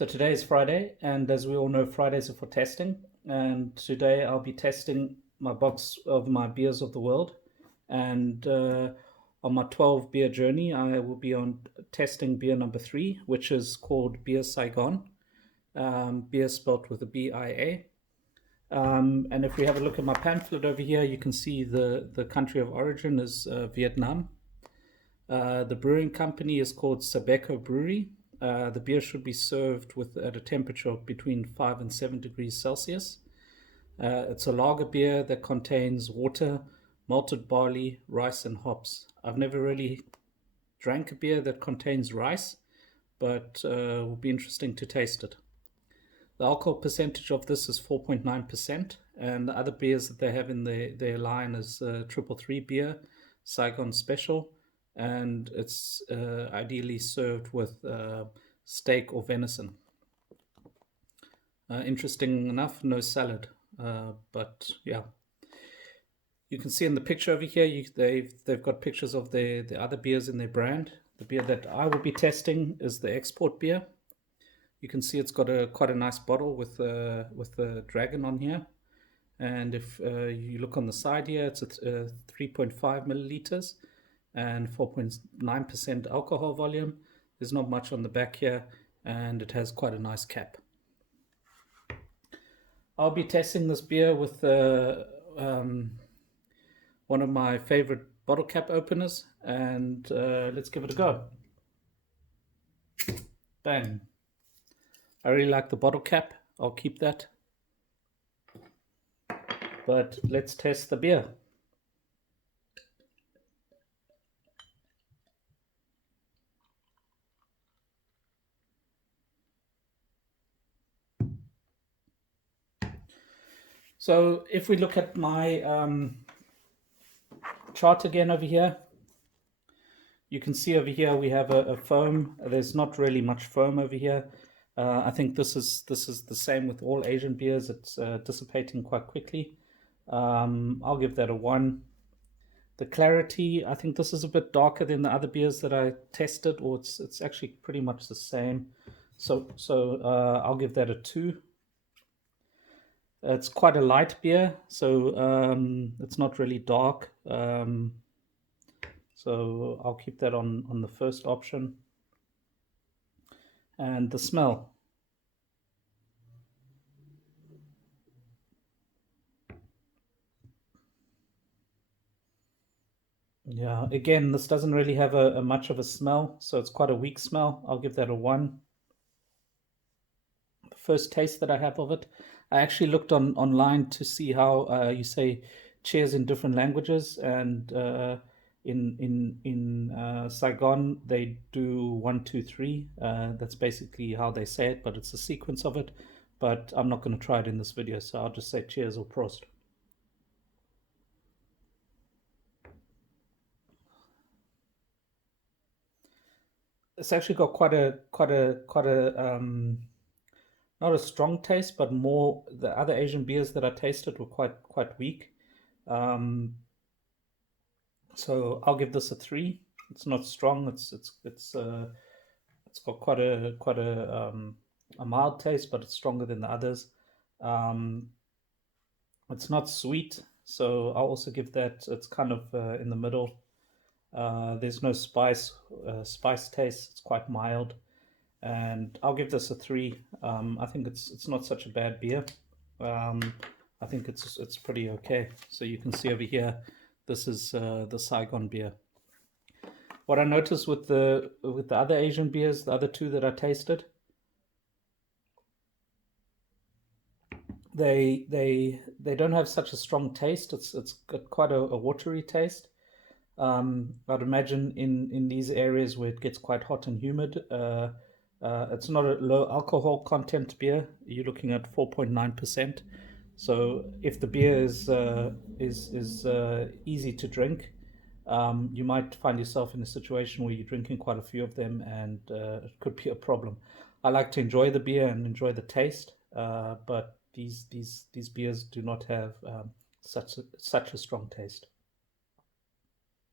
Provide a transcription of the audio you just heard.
So today is Friday, and as we all know, Fridays are for testing. And today I'll be testing my box of my beers of the world. And on my 12 beer journey, I will be on testing beer number 3, which is called Beer Saigon. Beer spelt with a B-I-A. And if we have a look at my pamphlet over here, you can see the country of origin is Vietnam. The brewing company is called Sabeco Brewery. The beer should be served at a temperature of between 5 and 7 degrees Celsius. It's a lager beer that contains water, malted barley, rice, and hops. I've never really drank a beer that contains rice, but it will be interesting to taste it. The alcohol percentage of this is 4.9%, and the other beers that they have in their line is 333 beer, Saigon Special, and it's ideally served with steak or venison. Interesting enough, no salad, but yeah. You can see in the picture over here, they've got pictures of the other beers in their brand. The beer that I will be testing is the export beer. You can see it's got quite a nice bottle with the dragon on here. And if you look on the side here, it's 3.5 milliliters and 4.9% alcohol volume. There's not much on the back here, and it has quite a nice cap. I'll be testing this beer with one of my favorite bottle cap openers, and let's give it a go. Bang. I really like the bottle cap. I'll keep that. But let's test the beer. So if we look at my chart again over here, you can see over here we have a foam. There's not really much foam over here. I think this is the same with all Asian beers. It's dissipating quite quickly. I'll give that a 1. The clarity, I think this is a bit darker than the other beers that I tested, or it's actually pretty much the same. So I'll give that a 2. It's quite a light beer, so it's not really dark. So I'll keep that on the first option. And the smell. Yeah, again, this doesn't really have a much of a smell, so it's quite a weak smell. I'll give that a 1. The first taste that I have of it, I actually looked online to see how you say cheers in different languages, and in Saigon they do 1, 2, 3. That's basically how they say it, but it's a sequence of it. But I'm not going to try it in this video, so I'll just say cheers or Prost. It's actually got quite a not a strong taste, but more the other Asian beers that I tasted were quite weak. So I'll give this a 3. It's not strong. It's got quite a mild taste, but it's stronger than the others. It's not sweet, so I'll also give that. It's kind of in the middle. There's no spice taste. It's quite mild, and I'll give this a 3. I think it's not such a bad beer. I think it's pretty okay. So you can see over here, this is the Saigon beer. What I noticed with the other Asian beers, the other 2 that I tasted, they don't have such a strong taste. It's got quite a watery taste. I'd imagine in these areas where it gets quite hot and humid, it's not a low alcohol content beer. You're looking at 4.9%. So if the beer is easy to drink, you might find yourself in a situation where you're drinking quite a few of them, and it could be a problem. I like to enjoy the beer and enjoy the taste, but these beers do not have such a strong taste.